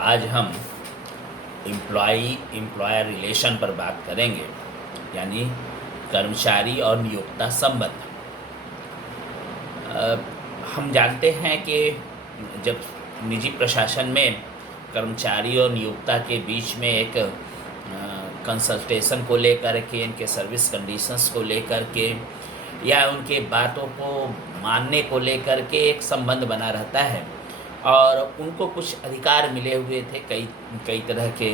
आज हम employer relation पर बात करेंगे, यानी कर्मचारी और नियोक्ता संबंध। हम जानते हैं कि जब निजी प्रशासन में कर्मचारी और नियोक्ता के बीच में एक कंसल्टेशन को लेकर के, इनके सर्विस कंडीशंस को लेकर के या उनके बातों को मानने को लेकर के एक संबंध बना रहता है और उनको कुछ अधिकार मिले हुए थे, कई कई तरह के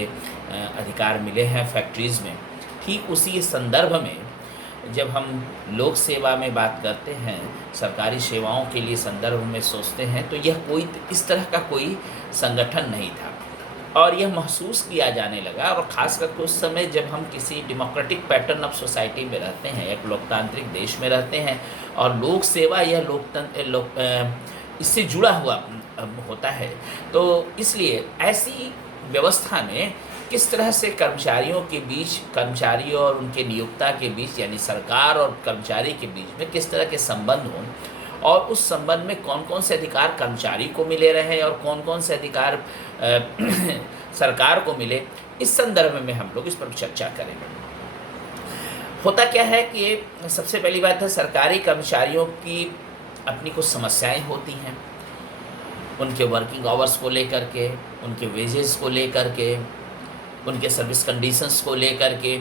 अधिकार मिले हैं फैक्ट्रीज़ में। ठीक उसी संदर्भ में जब हम लोक सेवा में बात करते हैं, सरकारी सेवाओं के लिए संदर्भ में सोचते हैं, तो यह कोई इस तरह का कोई संगठन नहीं था और यह महसूस किया जाने लगा। और ख़ास करके उस समय जब हम किसी डेमोक्रेटिक पैटर्न ऑफ सोसाइटी में रहते हैं, एक लोकतांत्रिक देश में रहते हैं और लोक सेवा यह इससे जुड़ा हुआ होता है, तो इसलिए ऐसी व्यवस्था में किस तरह से कर्मचारियों के बीच, कर्मचारी और उनके नियोक्ता के बीच, यानी सरकार और कर्मचारी के बीच में किस तरह के संबंध हों और उस संबंध में कौन कौन से अधिकार कर्मचारी को मिले रहे और कौन कौन से अधिकार सरकार को मिले, इस संदर्भ में हम लोग इस पर चर्चा करेंगे। होता क्या है कि सबसे पहली बात है, सरकारी कर्मचारियों की अपनी कुछ समस्याएं होती हैं, उनके वर्किंग आवर्स को लेकर के, उनके वेजेस को लेकर के, उनके सर्विस कंडीशंस को लेकर के।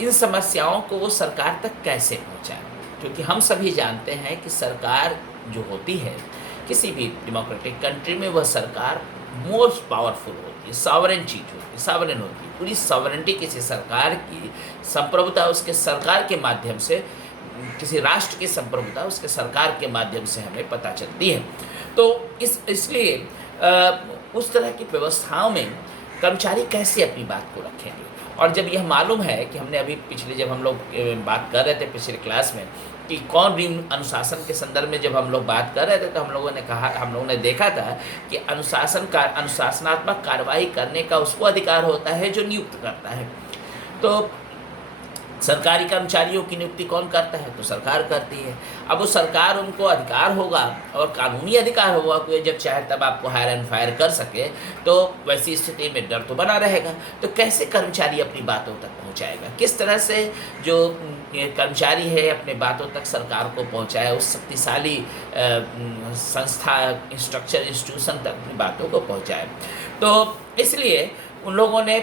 इन समस्याओं को वो सरकार तक कैसे पहुंचाएं? क्योंकि हम सभी जानते हैं कि सरकार जो होती है किसी भी डेमोक्रेटिक कंट्री में, वह सरकार मोस्ट पावरफुल होती है, सॉवरेन चीज होती है, सॉवरेन होती है। पूरी सॉवरेनिटी किसी सरकार की संप्रभुता उसके सरकार के माध्यम से, किसी राष्ट्र की संप्रभुता उसके सरकार के माध्यम से हमें पता चलती है। तो इसलिए उस तरह की व्यवस्थाओं में कर्मचारी कैसे अपनी बात को रखेंगे। और जब यह मालूम है कि हमने अभी पिछले, जब हम लोग बात कर रहे थे पिछले क्लास में कि कौन ऋण अनुशासन के संदर्भ में जब हम लोग बात कर रहे थे, तो हम लोगों ने देखा था कि अनुशासनात्मक कार्रवाई करने का उसको अधिकार होता है जो नियुक्त करता है। तो सरकारी कर्मचारियों की नियुक्ति कौन करता है? तो सरकार करती है। अब वो सरकार, उनको अधिकार होगा और कानूनी अधिकार होगा कि जब चाहे तब आपको हायर एंड फायर कर सके, तो वैसी स्थिति में डर तो बना रहेगा। तो कैसे कर्मचारी अपनी बातों तक पहुंचाएगा? किस तरह से जो कर्मचारी है अपने बातों तक सरकार को पहुंचाए, उस शक्तिशाली संस्था, स्ट्रक्चर, इंस्टीट्यूशन तक अपनी बातों को पहुँचाए। तो इसलिए उन लोगों ने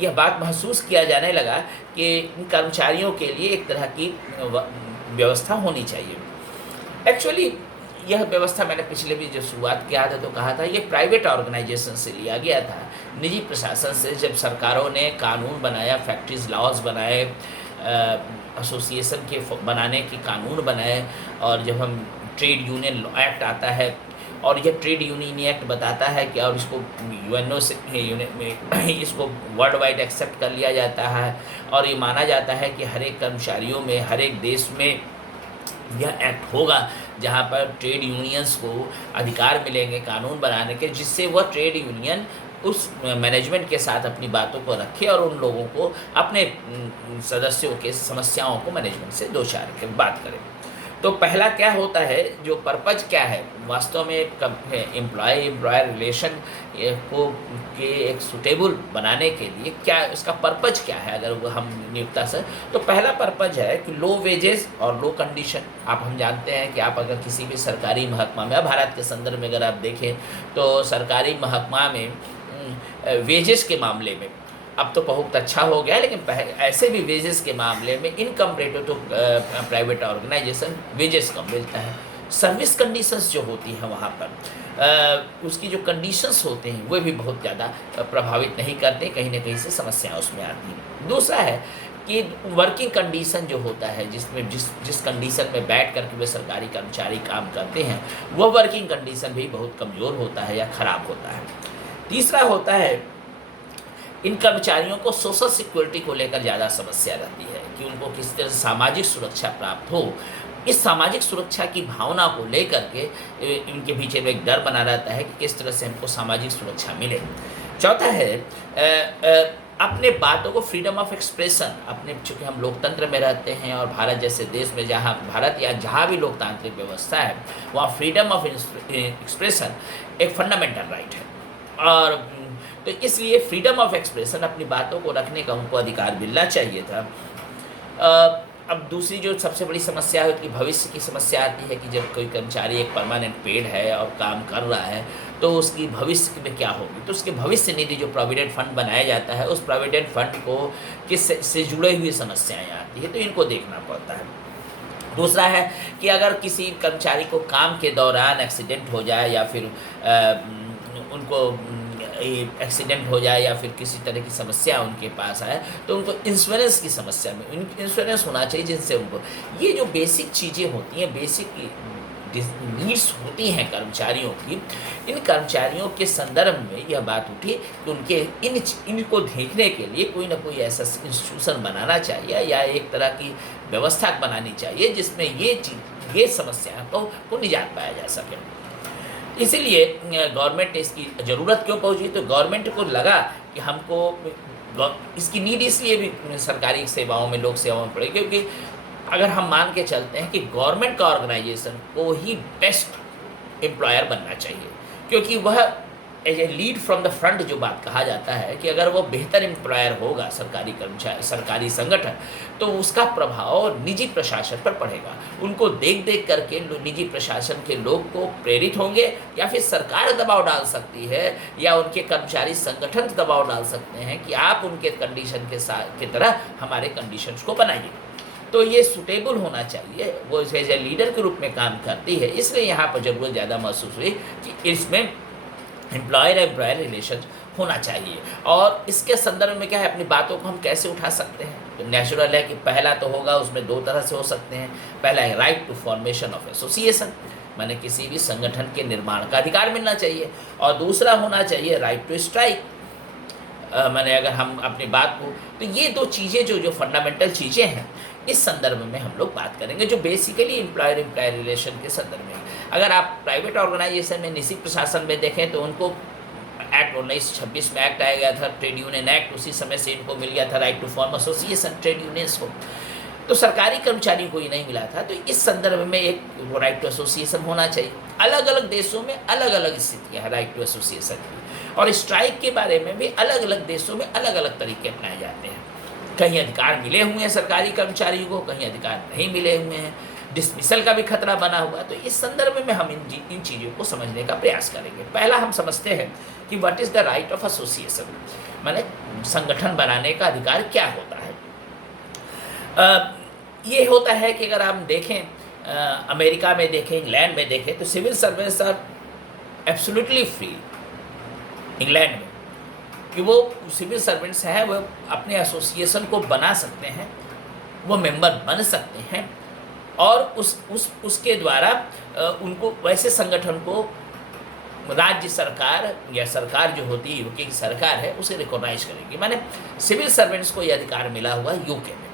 यह बात महसूस किया जाने लगा कि कर्मचारियों के लिए एक तरह की व्यवस्था होनी चाहिए। एक्चुअली यह व्यवस्था मैंने पिछले भी जो शुरुआत किया था तो कहा था, ये प्राइवेट ऑर्गेनाइजेशन से लिया गया था, निजी प्रशासन से। जब सरकारों ने कानून बनाया, फैक्ट्रीज लॉज बनाए, एसोसिएशन के बनाने के कानून बनाए, और जब हम ट्रेड यूनियन एक्ट आता है और यह ट्रेड यूनियन एक्ट बताता है कि, और इसको यूएनओ से इसको वर्ल्ड वाइड एक्सेप्ट कर लिया जाता है और ये माना जाता है कि हर एक कर्मचारियों में, हर एक देश में यह एक्ट होगा जहां पर ट्रेड यूनियंस को अधिकार मिलेंगे कानून बनाने के, जिससे वह ट्रेड यूनियन उस मैनेजमेंट के साथ अपनी बातों को रखे और उन लोगों को, अपने सदस्यों के समस्याओं को मैनेजमेंट से दो चार के बात करें। तो पहला क्या होता है, जो पर्पज क्या है वास्तव में एम्प्लॉयर रिलेशन को के एक सुटेबल बनाने के लिए, क्या इसका पर्पज क्या है? अगर वो हम नियोक्ता से, तो पहला पर्पज है कि लो वेजेस और लो कंडीशन। हम जानते हैं कि आप अगर किसी भी सरकारी महकमा में, भारत के संदर्भ में अगर आप देखें तो सरकारी महकमा में वेजेस के मामले में अब तो बहुत अच्छा हो गया, लेकिन ऐसे भी वेजेस के मामले में in comparative to private organisation wages कम मिलता है। सर्विस कंडीशंस जो होती हैं वहाँ पर उसकी जो कंडीशंस होते हैं वो भी बहुत ज़्यादा प्रभावित नहीं करते, कहीं ना कहीं से समस्याएं उसमें आती हैं। दूसरा है कि वर्किंग कंडीशन जो होता है, जिसमें जिस कंडीशन में बैठ करके वे सरकारी कर्मचारी काम करते हैं, वह वर्किंग कंडीशन भी बहुत कमज़ोर होता है या ख़राब होता है। तीसरा होता है, इन कर्मचारियों को सोशल सिक्योरिटी को लेकर ज़्यादा समस्या रहती है कि उनको किस तरह से सामाजिक सुरक्षा प्राप्त हो। इस सामाजिक सुरक्षा की भावना को लेकर के इनके पीछे में एक डर बना रहता है कि किस तरह से हमको सामाजिक सुरक्षा मिले। चौथा है अपने बातों को, फ्रीडम ऑफ एक्सप्रेशन, अपने, चूँकि हम लोकतंत्र में रहते हैं और भारत जैसे देश में, जहाँ भारत या जहाँ भी लोकतांत्रिक व्यवस्था है वहाँ फ्रीडम ऑफ एक्सप्रेशन एक फंडामेंटल राइट है। और तो इसलिए फ्रीडम ऑफ एक्सप्रेशन, अपनी बातों को रखने का उनको अधिकार मिलना चाहिए था। अब दूसरी जो सबसे बड़ी समस्या है, उसकी भविष्य की समस्या आती है कि जब कोई कर्मचारी एक परमानेंट पेड है और काम कर रहा है, तो उसकी भविष्य में क्या होगी। तो उसके भविष्य निधि जो प्रोविडेंट फंड बनाया जाता है, उस प्रोविडेंट फंड को किस से जुड़े हुई समस्याएं आती है, तो इनको देखना पड़ता है। दूसरा है कि अगर किसी कर्मचारी को काम के दौरान एक्सीडेंट हो जाए या फिर उनको एक्सीडेंट हो जाए या फिर किसी तरह की समस्या उनके पास आए, तो उनको इंश्योरेंस की समस्या में इंश्योरेंस होना चाहिए, जिनसे उनको ये जो बेसिक चीज़ें होती हैं, बेसिक नीड्स होती हैं कर्मचारियों की, इन कर्मचारियों के संदर्भ में यह बात उठी कि उनके इनको देखने के लिए कोई ना कोई ऐसा इंस्टीट्यूशन बनाना चाहिए या एक तरह की व्यवस्था बनानी चाहिए जिसमें ये समस्या को निजात पाया जा सके। इसीलिए गवर्नमेंट इसकी ज़रूरत क्यों पहुंची, तो गवर्नमेंट को लगा कि हमको इसकी नीड इसलिए भी सरकारी सेवाओं में, लोक सेवाओं में पड़ी, क्योंकि अगर हम मान के चलते हैं कि गवर्नमेंट का ऑर्गेनाइजेशन को ही बेस्ट एम्प्लॉयर बनना चाहिए, क्योंकि वह as a lead from the front जो बात कहा जाता है कि अगर वो बेहतर एम्प्लॉयर होगा सरकारी कर्मचारी, सरकारी संगठन, तो उसका प्रभाव निजी प्रशासन पर पड़ेगा। उनको देख देख करके निजी प्रशासन के लोग को प्रेरित होंगे, या फिर सरकार दबाव डाल सकती है या उनके कर्मचारी संगठन दबाव डाल सकते हैं कि आप उनके कंडीशन के तरह हमारे कंडीशंस को बनाइए। तो ये सूटेबल होना चाहिए, वो एज ए लीडर के रूप में काम करती है। इसलिए यहाँ पर ज़रूरत ज़्यादा महसूस हुई कि इसमें एम्प्लॉयर एम्प्लॉयर रिलेशन होना चाहिए। और इसके संदर्भ में क्या है, अपनी बातों को हम कैसे उठा सकते हैं, तो नेचुरल है कि पहला तो होगा, उसमें दो तरह से हो सकते हैं। पहला है right to formation of association, माने किसी भी संगठन के निर्माण का अधिकार मिलना चाहिए, और दूसरा होना चाहिए राइट टू स्ट्राइक, माने अगर हम अपनी बात को, तो ये दो चीज़ें जो फंडामेंटल चीज़ें हैं, इस संदर्भ में हम लोग बात करेंगे, जो बेसिकली एम्प्लॉयर एम्प्लॉयर रिलेशन के संदर्भ में। अगर आप प्राइवेट ऑर्गेनाइजेशन में, निजी प्रशासन में देखें, तो उनको एक्ट 1926 में एक्ट आया गया था, ट्रेड यूनियन एक्ट, उसी समय से इनको मिल गया था right to form association, trade unions को। तो सरकारी कर्मचारियों को ये नहीं मिला था। तो इस संदर्भ में एक वो राइट टू एसोसिएशन होना चाहिए। अलग अलग देशों में अलग अलग स्थितियाँ हैं राइट टू एसोसिएशन की, और स्ट्राइक के बारे में भी अलग अलग देशों में अलग अलग तरीके अपनाए जाते हैं। कहीं अधिकार मिले हुए हैं सरकारी कर्मचारियों को, कहीं अधिकार नहीं मिले हुए हैं, डिसमिसल का भी खतरा बना हुआ है। तो इस संदर्भ में हम इन चीज़ों को समझने का प्रयास करेंगे। पहला हम समझते हैं कि what is the right of association, माने संगठन बनाने का अधिकार क्या होता है। ये होता है कि अगर हम देखें अमेरिका में देखें, इंग्लैंड में देखें, तो civil servants are absolutely free England में, कि वो सिविल सर्वेंट्स हैं, वो अपने एसोसिएशन को बना सकते हैं, वो मेंबर बन सकते हैं, और उसके द्वारा उनको वैसे संगठन को राज्य सरकार या सरकार जो होती है, यूके की सरकार है, उसे रिकॉग्नाइज करेगी। माने सिविल सर्वेंट्स को ये अधिकार मिला हुआ है यूके में।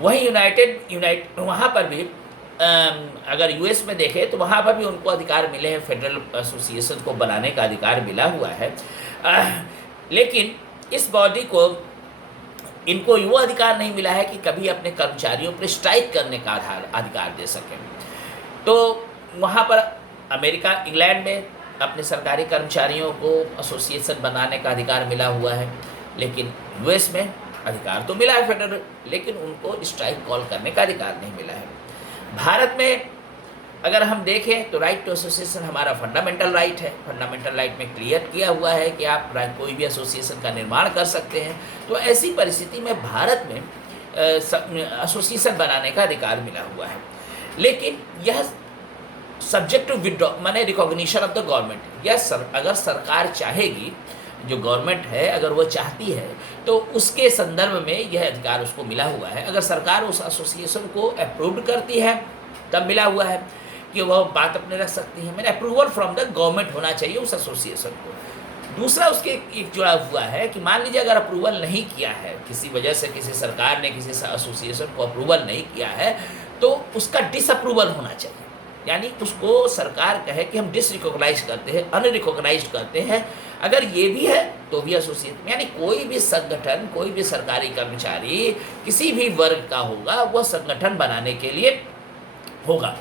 वहीं यूनाइटेड वहाँ पर भी अगर यूएस में देखें, तो वहाँ पर भी उनको अधिकार मिले हैं, फेडरल एसोसिएशन को बनाने का अधिकार मिला हुआ है। लेकिन इस बॉडी को इनको वो अधिकार नहीं मिला है कि कभी अपने कर्मचारियों पर स्ट्राइक करने का अधिकार दे सकें। तो वहाँ पर अमेरिका, इंग्लैंड में अपने सरकारी कर्मचारियों को एसोसिएशन बनाने का अधिकार मिला हुआ है, लेकिन यूएस में अधिकार तो मिला है फेडरल, लेकिन उनको स्ट्राइक कॉल करने का अधिकार नहीं मिला है। भारत में अगर हम देखें तो राइट टू एसोसिएशन हमारा फंडामेंटल राइट है। फंडामेंटल राइट में क्लियर किया हुआ है कि आप कोई भी एसोसिएशन का निर्माण कर सकते हैं। तो ऐसी परिस्थिति में भारत में एसोसिएशन बनाने का अधिकार मिला हुआ है, लेकिन यह सब्जेक्ट टू विड्रॉ, माने रिकॉग्निशन ऑफ द गवर्नमेंट। यह अगर सरकार चाहेगी, जो गवर्नमेंट है अगर वो चाहती है, तो उसके संदर्भ में यह अधिकार उसको मिला हुआ है। अगर सरकार उस एसोसिएशन को अप्रूव करती है तब मिला हुआ है कि वह बात अपने रख सकती है। मैंने अप्रूवल फ्रॉम द गवर्नमेंट होना चाहिए उस एसोसिएशन को। दूसरा उसके एक जुड़ा हुआ है कि मान लीजिए अगर अप्रूवल नहीं किया है, किसी वजह से किसी सरकार ने किसी एसोसिएशन को अप्रूवल नहीं किया है, तो उसका डिसअप्रूवल होना चाहिए। यानी उसको सरकार कहे कि हम डिसरिकॉग्नाइज करते हैं, अनरिकॉग्नाइज करते हैं। अगर ये भी है तो भी एसोसिएशन, यानी कोई भी संगठन, कोई भी सरकारी कर्मचारी किसी भी वर्ग का होगा, वह संगठन बनाने के लिए होगा।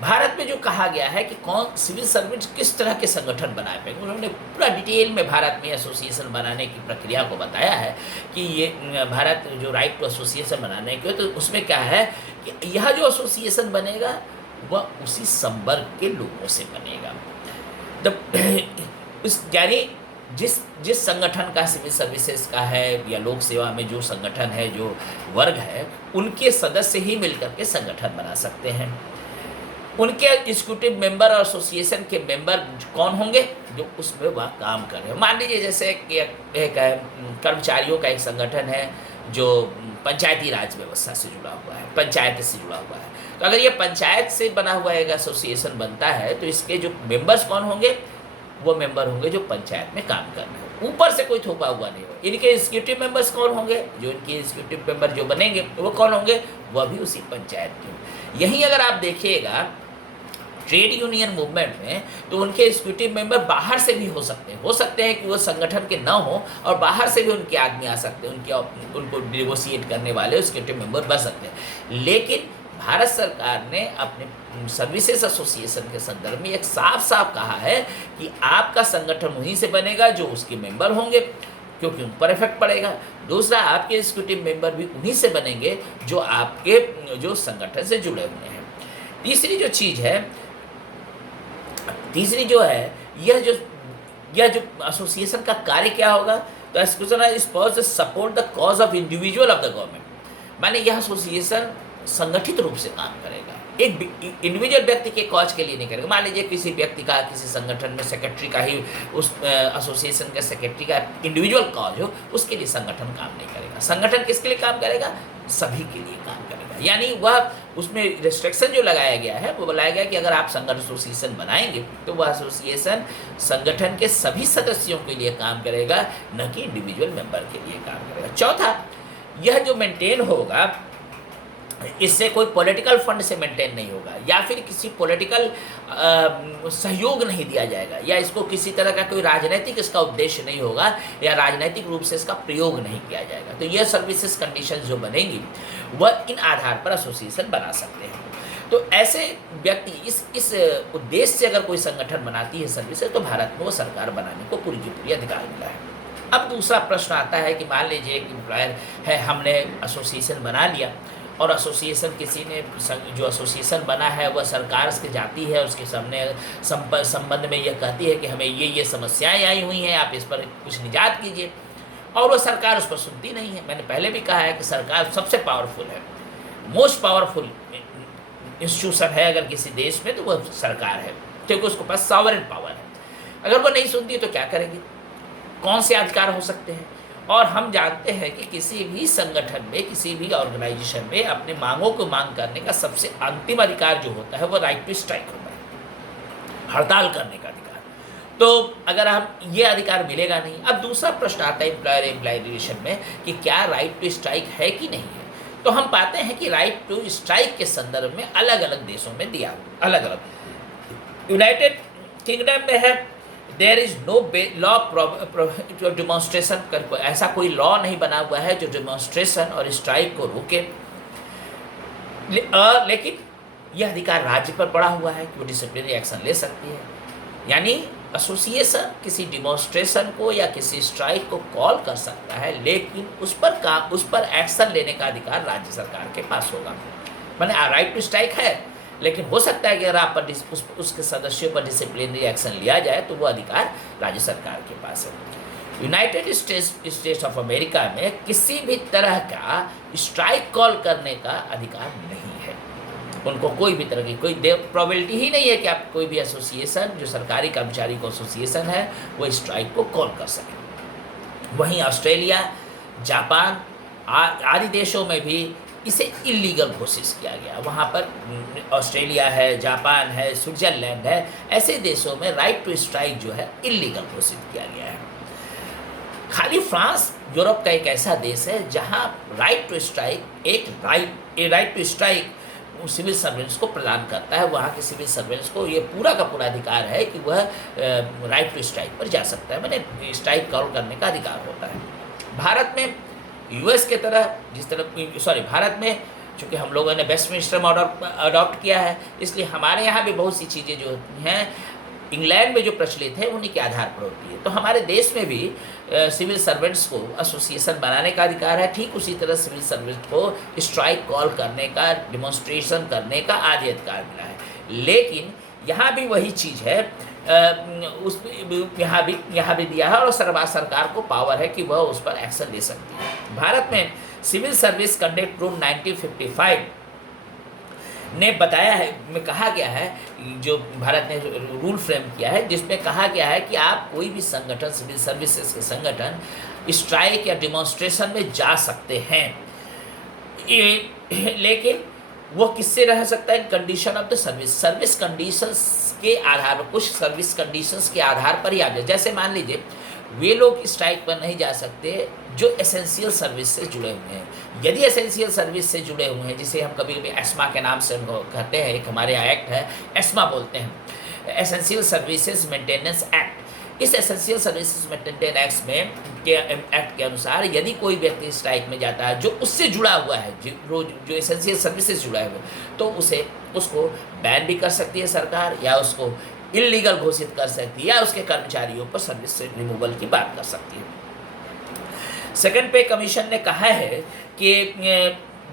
भारत में जो कहा गया है कि कौन सिविल सर्वेंट किस तरह के संगठन बनाए पाएंगे, उन्होंने पूरा डिटेल में भारत में एसोसिएशन बनाने की प्रक्रिया को बताया है कि ये भारत जो राइट टू एसोसिएशन बनाने के, तो उसमें क्या है कि यह जो एसोसिएशन बनेगा वह उसी संवर्ग के लोगों से बनेगा। उस यानी जिस जिस संगठन का सिविल सर्विसेज का है या लोक सेवा में जो संगठन है, जो वर्ग है, उनके सदस्य ही मिलकर के संगठन बना सकते हैं। उनके एग्जीक्यूटिव मेंबर और एसोसिएशन के मेंबर कौन होंगे, जो उसमें वह काम कर रहे हो। मान लीजिए जैसे कि एक कर्मचारियों का एक संगठन है जो पंचायती राज व्यवस्था से जुड़ा हुआ है, पंचायत से जुड़ा हुआ है, तो अगर ये पंचायत से बना हुआ एक एसोसिएशन बनता है तो इसके जो मेंबर्स कौन होंगे, वो मेंबर होंगे जो पंचायत में काम कर रहे हो, ऊपर से कोई थोपा हुआ नहीं होगा। इनके एग्जीक्यूटिव मेंबर्स कौन होंगे, जो इनके एग्जीक्यूटिव मेंबर जो बनेंगे वो कौन होंगे, वह भी उसी पंचायत के। यहीं अगर आप देखिएगा ट्रेड यूनियन मूवमेंट में, तो उनके एग्जीक्यूटिव मेंबर बाहर से भी हो सकते हैं कि वो संगठन के न हो और बाहर से भी उनके आदमी आ सकते हैं, उनको नेगोशिएट करने वाले एग्जीक्यूटिव मेंबर बन सकते हैं। लेकिन भारत सरकार ने अपने सर्विसेज एसोसिएशन के संदर्भ में एक साफ साफ कहा है कि आपका संगठन वहीं से बनेगा जो उसके मेंबर होंगे, क्योंकि उन पर इफेक्ट पड़ेगा। दूसरा, आपके एग्जीक्यूटिव मेंबर भी उन्हीं से बनेंगे जो आपके जो संगठन से जुड़े हुए हैं। तीसरी जो है यह जो एसोसिएशन का कार्य क्या होगा, तो association is supposed to support the cause of individual of the government. माने यह एसोसिएशन संगठित रूप से काम करेगा, एक इंडिविजुअल व्यक्ति के कॉज के लिए नहीं करेगा। मान लीजिए किसी व्यक्ति का, किसी संगठन में सेक्रेटरी का ही, उस एसोसिएशन के सेक्रेटरी का इंडिविजुअल कॉज हो, उसके लिए संगठन काम नहीं करेगा। संगठन किसके लिए काम करेगा, सभी के लिए काम करेगा। यानी वह उसमें रिस्ट्रिक्शन जो लगाया गया है वो बताया गया कि अगर आप संगठन एसोसिएशन बनाएंगे तो वह एसोसिएशन संगठन के सभी सदस्यों के लिए काम करेगा, न कि इंडिविजुअल मेंबर के लिए काम करेगा। चौथा, यह जो मेंटेन होगा इससे कोई पॉलिटिकल फंड से मेंटेन नहीं होगा, या फिर किसी पॉलिटिकल सहयोग नहीं दिया जाएगा, या इसको किसी तरह का कोई राजनीतिक इसका उद्देश्य नहीं होगा, या राजनीतिक रूप से इसका प्रयोग नहीं किया जाएगा। तो यह सर्विसेज कंडीशन जो बनेंगी वह इन आधार पर एसोसिएशन बना सकते हैं। तो ऐसे व्यक्ति इस उद्देश्य से अगर कोई संगठन बनाती है सर्विसेज, तो भारत में वो सरकार बनाने को पूरी की पूरी अधिकार मिला है। अब दूसरा प्रश्न आता है कि मान लीजिए एक एम्प्लॉयर है, हमने एसोसिएशन बना लिया और एसोसिएशन किसी ने जो एसोसिएशन बना है वह सरकार से जाती है, उसके सामने संबंध में यह कहती है कि हमें ये समस्याएं आई हुई हैं, आप इस पर कुछ निजात कीजिए, और वह सरकार उस पर सुनती नहीं है। मैंने पहले भी कहा है कि सरकार सबसे पावरफुल है, मोस्ट पावरफुल इंस्टीट्यूशन है अगर किसी देश में, तो वह सरकार है, क्योंकि उसके पास सॉवरेन पावर है। अगर वह नहीं सुनती तो क्या करेगी, कौन से अधिकार हो सकते हैं। और हम जानते हैं कि किसी भी संगठन में, किसी भी ऑर्गेनाइजेशन में अपने मांगों को मांग करने का सबसे अंतिम अधिकार जो होता है वो राइट टू स्ट्राइक होता है, हड़ताल करने का अधिकार। तो अगर हम ये अधिकार मिलेगा नहीं। अब दूसरा प्रश्न आता है एम्प्लॉयर एम्प्लॉय रिलेशन में कि क्या राइट टू स्ट्राइक है कि नहीं है। तो हम पाते हैं कि राइट टू स्ट्राइक के संदर्भ में अलग अलग देशों में दिया, अलग अलग। यूनाइटेड किंगडम में है देयर इज नो लॉ जो डिमॉन्स्ट्रेशन कर, ऐसा कोई लॉ नहीं बना हुआ है जो डिमॉन्स्ट्रेशन और स्ट्राइक को रोके, लेकिन यह अधिकार राज्य पर पड़ा हुआ है कि वो डिसिप्लिनरी एक्शन ले सकती है। यानी एसोसिएशन किसी डिमॉन्स्ट्रेशन को या किसी स्ट्राइक को कॉल कर सकता है, लेकिन उस पर एक्शन लेने का अधिकार राज्य सरकार के पास होगा। माने राइट टू स्ट्राइक है, लेकिन हो सकता है कि अगर आप पर उसके सदस्यों पर डिसिप्लिनरी एक्शन लिया जाए तो वो अधिकार राज्य सरकार के पास है। यूनाइटेड स्टेट्स ऑफ अमेरिका में किसी भी तरह का स्ट्राइक कॉल करने का अधिकार नहीं है। उनको कोई भी तरह की कोई प्रोबेबिलिटी ही नहीं है कि आप कोई भी एसोसिएशन जो सरकारी कर्मचारी को एसोसिएशन है वो स्ट्राइक को कॉल कर सके। वहीं ऑस्ट्रेलिया, जापान आदि देशों में भी इसे इलीगल घोषित किया गया। वहाँ पर ऑस्ट्रेलिया है, जापान है, स्विट्जरलैंड है, ऐसे देशों में राइट टू स्ट्राइक जो है इलीगल घोषित किया गया है। खाली फ्रांस यूरोप का एक ऐसा देश है जहाँ right to strike right to strike civil servants को प्रदान करता है। वहाँ के सिविल सर्वेंट्स को ये पूरा का पूरा अधिकार है कि वह राइट टू स्ट्राइक पर जा सकता है, मैंने स्ट्राइक कॉल करने का अधिकार होता है। भारत में यूएस के तरह भारत में चूँकि हम लोगों ने वेस्टमिंस्टर में अडॉप्ट किया है, इसलिए हमारे यहाँ भी बहुत सी चीज़ें जो होती हैं इंग्लैंड में जो प्रचलित है उन्हीं के आधार पर होती है। तो हमारे देश में भी सिविल सर्वेंट्स को एसोसिएशन बनाने का अधिकार है, ठीक उसी तरह सिविल सर्वेंट को स्ट्राइक कॉल करने का, डिमॉन्स्ट्रेशन करने का आदि अधिकार मिला है। लेकिन यहाँ भी वही चीज़ है, उस यहाँ भी दिया है और सरकार को पावर है कि वह उस पर एक्शन ले सकती है। भारत में सिविल सर्विस कंडक्ट रूल 1955 ने बताया है, में कहा गया है, जो भारत ने रूल फ्रेम किया है, जिसमें कहा गया है कि आप कोई भी संगठन, सिविल सर्विसेज के संगठन स्ट्राइक या डिमॉन्स्ट्रेशन में जा सकते हैं, लेकिन वो किससे रह सकता है? Condition of the service conditions के आधार पर, कुछ सर्विस कंडीशंस के आधार पर ही आप जाए। जैसे मान लीजिए वे लोग स्ट्राइक पर नहीं जा सकते जो एसेंशियल सर्विस से जुड़े हुए हैं। यदि एसेंशियल सर्विस से जुड़े हुए हैं, जिसे हम कभी कभी एस्मा के नाम से कहते हैं, एक हमारे यहाँ एक्ट है एस्मा बोलते हैं, एसेंशियल सर्विसेज मेंटेनेंस एक्ट। इस एसेंशियल सर्विसेज मेंटेनेंस एक्ट के अनुसार यदि कोई व्यक्ति स्ट्राइक में जाता है जो उससे जुड़ा हुआ है, जो एसेंशियल सर्विस से जुड़ा है, तो उसको बैन भी कर सकती है सरकार, या उसको इल्लीगल घोषित कर सकती है, या उसके कर्मचारियों पर सर्विस से रिमूवल की बात कर सकती है। सेकंड पे कमीशन ने कहा है कि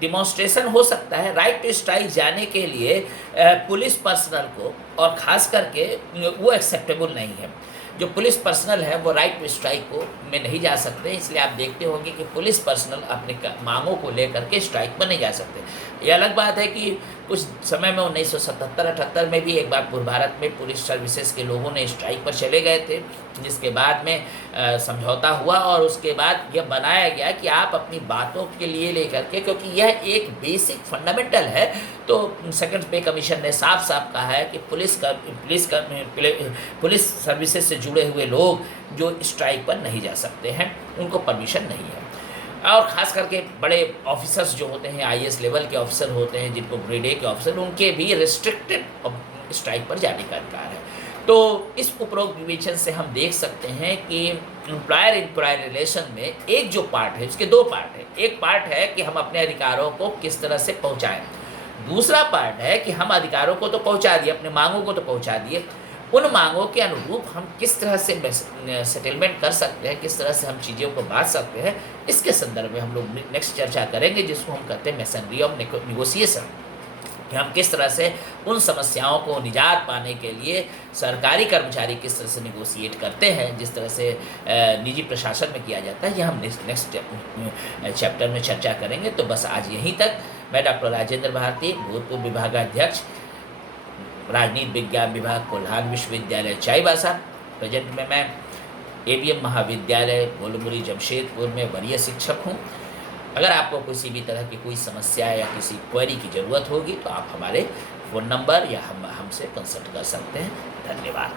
डिमॉन्स्ट्रेशन हो सकता है, राइट टू स्ट्राइक जाने के लिए पुलिस पर्सनल को, और ख़ास करके वो एक्सेप्टेबल नहीं है। जो पुलिस पर्सनल है वो राइट टू स्ट्राइक को में नहीं जा सकते, इसलिए आप देखते होंगे कि पुलिस पर्सनल अपने मांगों को लेकर के स्ट्राइक पर नहीं जा सकते। ये अलग बात है कि कुछ समय में 1977-78 में भी एक बार पूर्व भारत में पुलिस सर्विसेज के लोगों ने स्ट्राइक पर चले गए थे, जिसके बाद में समझौता हुआ और उसके बाद यह बनाया गया कि आप अपनी बातों के लिए लेकर के, क्योंकि यह एक बेसिक फंडामेंटल है, तो सेकंड पे कमीशन ने साफ साफ कहा है कि पुलिस सर्विसेज से जुड़े हुए लोग जो स्ट्राइक पर नहीं जा सकते हैं, उनको परमिशन नहीं है। और ख़ास करके बड़े ऑफिसर्स जो होते हैं, IAS लेवल के ऑफिसर होते हैं, जिनको ग्रेड A के ऑफिसर, उनके भी रिस्ट्रिक्टेड स्ट्राइक पर जाने का अधिकार है। तो इस उपरोक्त विवेचन से हम देख सकते हैं कि एम्प्लॉयर एम्प्लॉयर रिलेशन में एक जो पार्ट है, उसके दो पार्ट है। एक पार्ट है कि हम अपने अधिकारों को किस तरह से पहुँचाएँ, दूसरा पार्ट है कि हम अधिकारों को तो पहुँचा दिए, अपने मांगों को तो पहुँचा दिए, उन मांगों के अनुरूप हम किस तरह से सेटलमेंट कर सकते हैं, किस तरह से हम चीज़ों को बांट सकते हैं, इसके संदर्भ में हम लोग नेक्स्ट चर्चा करेंगे, जिसको हम कहते हैं मैसनरी ऑफ निगोसिएशन, कि हम किस तरह से उन समस्याओं को निजात पाने के लिए सरकारी कर्मचारी किस तरह से निगोशिएट करते हैं, जिस तरह से निजी प्रशासन में किया जाता है। यह हम नेक्स्ट चैप्टर में चर्चा करेंगे। तो बस आज यहीं तक। मैं डॉक्टर राजेंद्र भारती, भूतपूर्व विभागाध्यक्ष, राजनीति विज्ञान विभाग, कोल्हान विश्वविद्यालय चाईबासा। प्रेजेंट में मैं ABM महाविद्यालय गोलमुरी जमशेदपुर में वरीय शिक्षक हूँ। अगर आपको किसी भी तरह की कोई समस्या या किसी क्वेरी की ज़रूरत होगी तो आप हमारे फ़ोन नंबर या हमसे कंसल्ट कर सकते हैं। धन्यवाद।